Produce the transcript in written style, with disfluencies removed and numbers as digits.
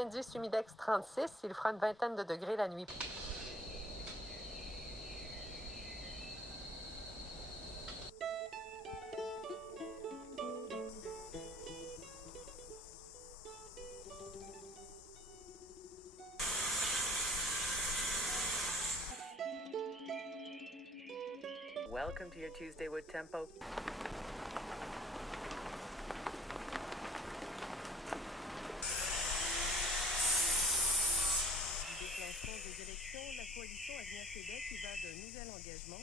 indice humidex 36. Il fera une vingtaine de degrés la nuit. Welcome to your Tuesday Wood Tempo. Déclenchement des élections, la coalition Avenir Québec y va d'un nouvel engagement.